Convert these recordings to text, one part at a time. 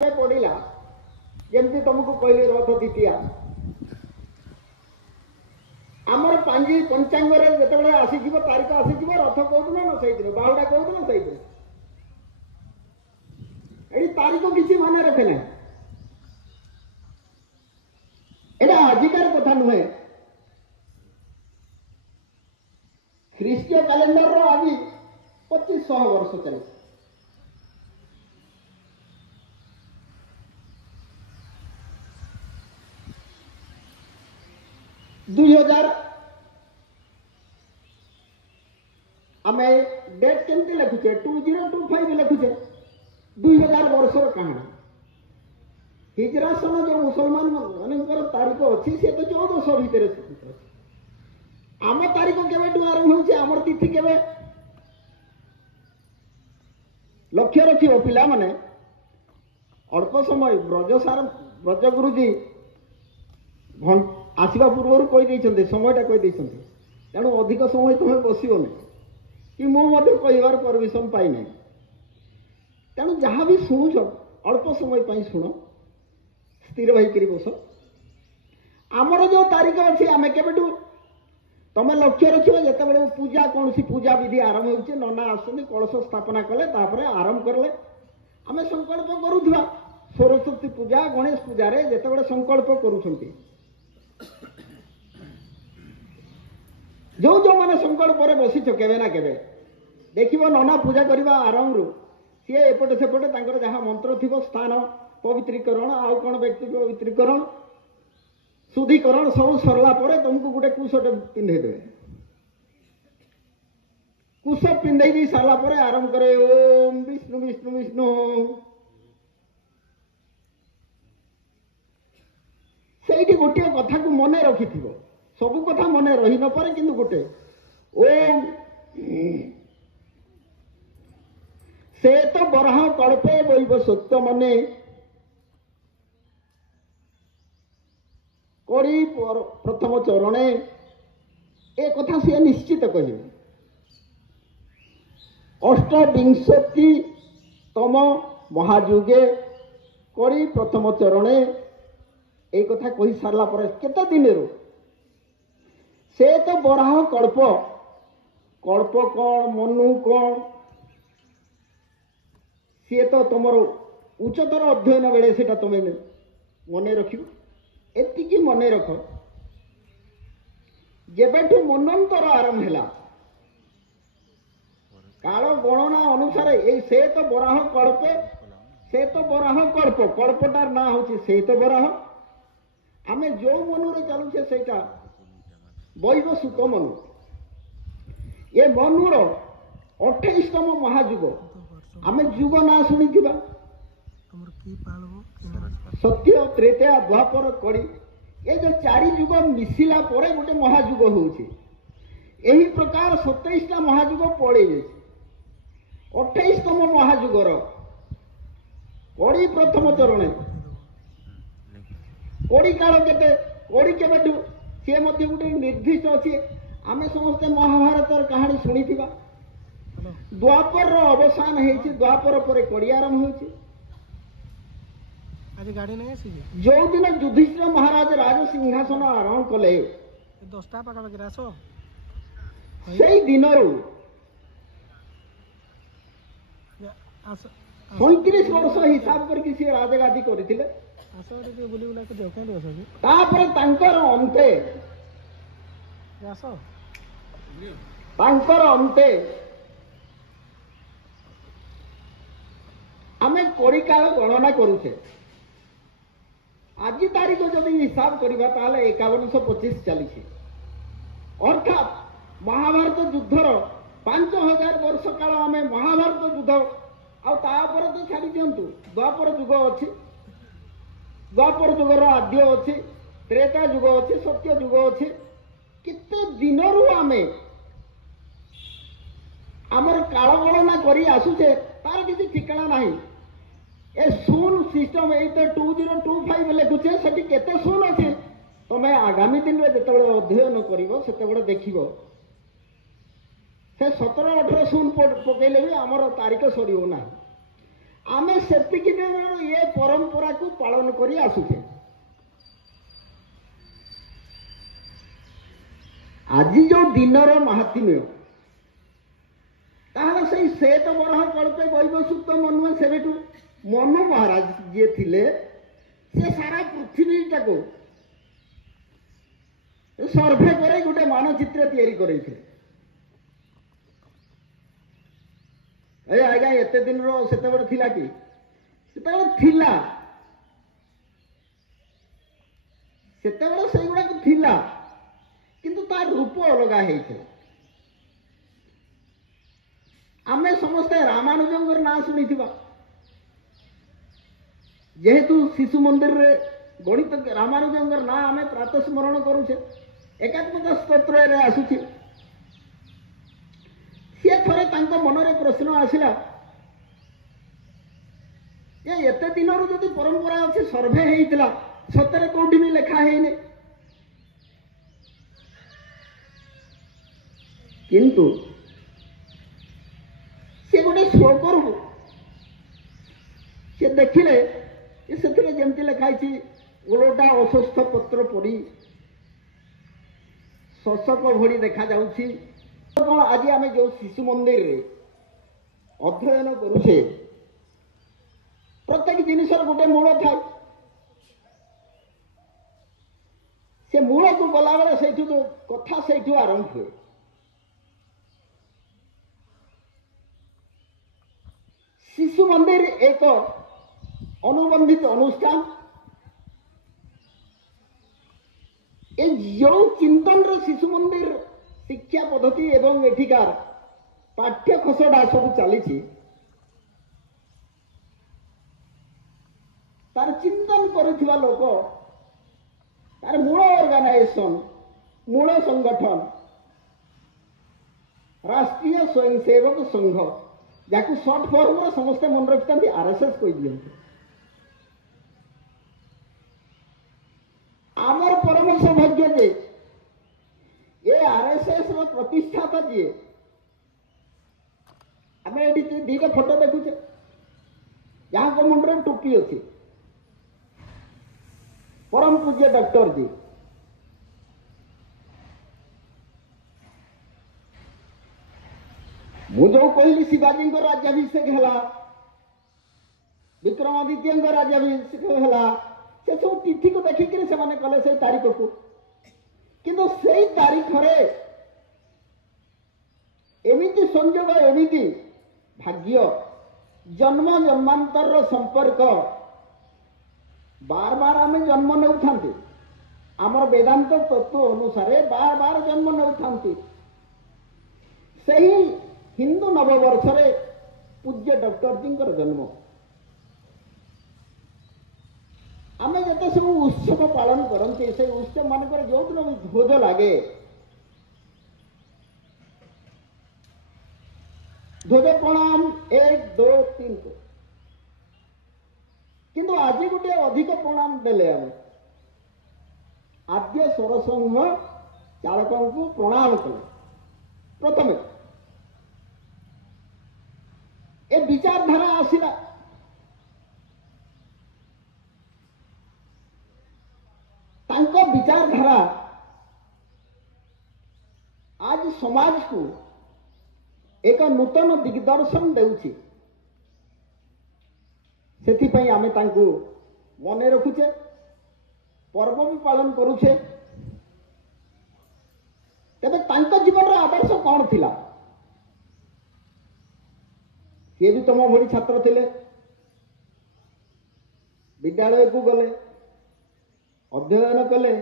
पड़ा जमी तुमको कहली रथ द्वितीया आमर पांजी पंचांग जो आसीज तारीख आसीज रथ कौन न सही दिन बाहुड़ा कौन न सही दिन ये तारीख किसी माने रखे ना एटा आजिकार कथा नुहे ख्रीष्टीय कैलेंडर रो आज 2500 वर्ष चले 2000 आम डेट केमती लिखुचे 2025 लिखुचे 2000 वर्षर कहानी हिजरा सन जो मुसलमान मान तारीख अच्छी सी तो 1400 भितर आम तारीख के आरंभ होमर तिथि के लक्ष्य रखियो पिला माने अल्प समय ब्रजसार ब्रज गुरुजी आसवा पूर्व कहीदे समयटा कहीदे तेणु अधिक समय तुम्हें बसोन कि मुझे कहबार परमिशन पाई ना तेणु जहाँ भी शुणुच अल्प समय शुण स्थिर होकर बस आमर जो तारीख अच्छी आम के तुम लक्ष्य रख जो पूजा कौन सी पूजा विधि आरंभ हो नना आसुनी कलश स्थापना कले आरंभ कले आम संकल्प करुवा सरस्वती पूजा गणेश पूजा रे जिते संकल्प करुँच जो जो मैंने संकल्प बसीच केवे ना केवे देखिए नना पूजा करने आरंभ रू सी एपटे सेपटे जहाँ मंत्र थी स्थान पवित्रीकरण आउ कौन व्यक्ति पवित्रीकरण शुद्धिकरण सब सरला तुमको गोटे कुशटे पिंधेदे कुश पिंधे सारापर आरंभ करे ओम विष्णु विष्णु विष्णु से गोटे कथा को मन रखि सबू कथा मन रही न पारे किंतु गोटे ओम से तो बरह कल्पे वैव सत्य मने करी प्रथम चरणे ए कथा सी निश्चित कहे अष्टविंशति तम महायुगे करी प्रथम चरणे ए कथा कही सारा पर केते दिन रो से तो बराह कल्प कल्प कौन मनु कौन सी तो तुम उच्चतर अध्ययन बेले से तुम्हें मन रख एति मन रख जेबेठू मनंतर आरंभ है काल गणना अनुसार से तो बराह कल्पे से तो बराह कल्प कल्पटार ना हूँ से तो बराह आम जो मनुरे चलुचे सेटा वैव सुत मनु ये मनुर 28तम महायुग आम युग ना शुणी सत्य त्रेता द्वापर कड़ी ये जो 4 युग मिसिला परे गोटे महायुग होउछि एही प्रकार 27टा महायुग पड़े जाए 28तम महायुगर कड़ी प्रथम चरण कड़ी काल के कड़ी के सी गोटे निर्दिष्ट अच्छी आम समस्ते महाभारत कहानी शुणी द्वापर अवसान हो द्वापर पर कड़ी आरंभ हो जो दिन युधिष्ठिर महाराज राज सिंहासन आरंभ कले 10टा पाखापाखि से दिन 37 वर्ष हिसाब करके सी राजगादी करथिले अंते आमे कड़ी काल गणना करुचे आज तारीख जदि हिसाब करवा ताले 5125 चली अर्थात महाभारत युद्धर 5000 वर्ष काल आम महाभारत युद्ध आपर तो छाड़ी दिंतु द्वापर युग अच्छी द्वापर युगर आद्य अच्छी त्रेता युग अच्छी सत्य युग अच्छी किते दिन आमे आमर काल गणना करी आसुचे तार किसी ठिकाना नहीं ए शून सिस्टम ये 2025 लिखुचे सेठी केते शून अच्छे तुम्हें आगामी दिन में जिते अध्ययन कर देख से 17-18 शून पकड़े भी आमर तारीख सर ना आमे सेतिकी दिनरू ये परंपरा को पालन करी आसुचे। आज जो दिनर महात्म्य ताहले सही श्वेत बरह कल्पे वैवस्वत मनु सेबेठू मनु महाराज जे थिले से सारा पृथ्वीटा को सर्भे करे गोटे मानचित्र तैयारी करैथिले। ए आज्ञा एते दिन रो सेते बड़ थिला कि सेते बड़ थिला सेते बड़ सेई गुडा को थिला किंतु तार रूप अलग हेइथे। आमे समस्ते रामानुजंकर नाम शुनिथिबा जेहेतु शिशु मंदिर रे गणित रामानुजंकर नाम आमे प्रातः स्मरण करूछे एकात्मक स्तोत्र रे आसुछे। सी थरे तांको मनरे प्रश्न आसिला जे एते दिनरू जदि परंपरा अछि सर्वे हेइतला सतरे कोठी भी लेखा हेइने किंतु से गोटे शो करू से देखिले से जमती लिखाई ओलोटा अस्वस्थ पत्र पड़ी शोषक भड़ी देखा जाउछि। कौन आज आम जो शिशु मंदिर रे अध्ययन करुछे प्रत्येक जिनिसर गोटे मूल थाए से मूल को गला बेले सेठू तो कथा सेठू आरंभ हुए। शिशु मंदिर एक अनुबंधित अनुष्ठान ए जो चिंतन रे शिशु मंदिर शिक्षा पद्धति एवं एठिकार पाठ्य खसड़ा सब चली तार चिंतन करुवा लोक तार मूल ऑर्गेनाइजेशन मूल संगठन राष्ट्रीय स्वयंसेवक संघ जहाँ सर्ट फॉर्म समस्ते मन रखिता आरएसएस कही दिखते। आमर परम सौभाग्य जे ये आरएसएस रो प्रतिष्ठाता जी आम ये दीटा फोटो देखुचे जहाँ को मुंडे टोपी अच्छी परम पूज्य डॉक्टर जी मुझे कहली शिवाजी राज्याभिषेक है विक्रमादित्य राज्याभिषेक है से सब तिथि को देखिक कले से तारीख को किंतु से तारीख एमिति संयोग एमिति भाग्य जन्म जन्मांतर संपर्क बार बार आम जन्म नौ आमर वेदांत तत्व अनुसार बार बार जन्म नौ से हिंदू नववर्ष पूज्य डॉक्टर जी जन्म आम जिते सब उत्सव पालन करते से उत्सव मानक जो दिन ध्वज लगे ध्वज प्रणाम 1 2 3 को किंतु आज गोटे अधिक प्रणाम देले आम आद्य सरसंघ चालक को प्रणाम कले प्रथम ए विचारधारा आसला तांको विचारधारा आज समाज को एक नूतन दिग्दर्शन देउछि सेथिपई आमे तांको मने रखुचे पर्व भी पालन करुचे। तेबे तांको जीवन आदर्श कौन थिला सी भी तुम भली छात्र थे विद्यालय को गले अध्ययन कले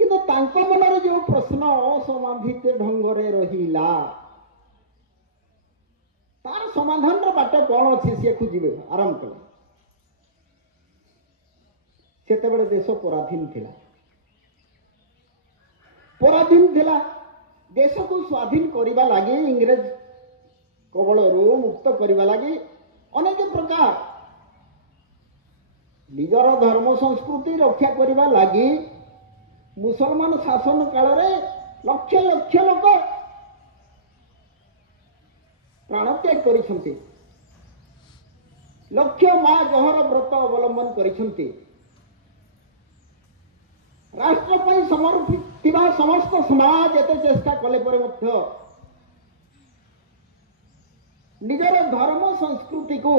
किंतु तांको मनरे जो प्रश्न असमाधित ढंग रे रहिला तार समाधान रो बाट कौन अच्छी सी खोजे आरंभ कले। सेते बड़े देश पराधीन थिला देश को स्वाधीन करने लगे इंग्रेज कबल मुक्त करने लगे अनेक प्रकार निजर धर्म संस्कृति रक्षा करने लगे मुसलमान शासन काल रे लक्ष लक्ष लोक प्राण त्याग कर ଲକ୍ଷ୍ୟ ମା ଜହର ବ୍ରତ ଅବଲମ୍ବନ କରିଛନ୍ତି। ରାଷ୍ଟ୍ର ପାଇଁ ସମର୍ପିଥିବା ସମସ୍ତ ସମାଜ ଏତେ ଚେଷ୍ଟା କଲେ ପରେ ମଧ୍ୟ ନିଜର ଧର୍ମ ସଂସ୍କୃତିକୁ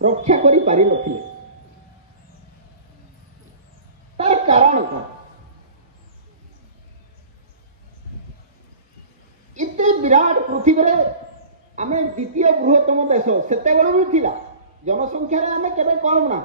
ରକ୍ଷା କରିପାରିନଥିଲେ। ତାର କାରଣ କ'ଣ? ଏତେ ବିରାଟ ପୃଥିବୀରେ ଆମେ ଦ୍ୱିତୀୟ ବୃହତ୍ତମ ଦେଶ ସେତେବେଳେ ବି ଥିଲା। ଜନସଂଖ୍ୟାରେ ଆମେ କେବେ କମ୍ ନା।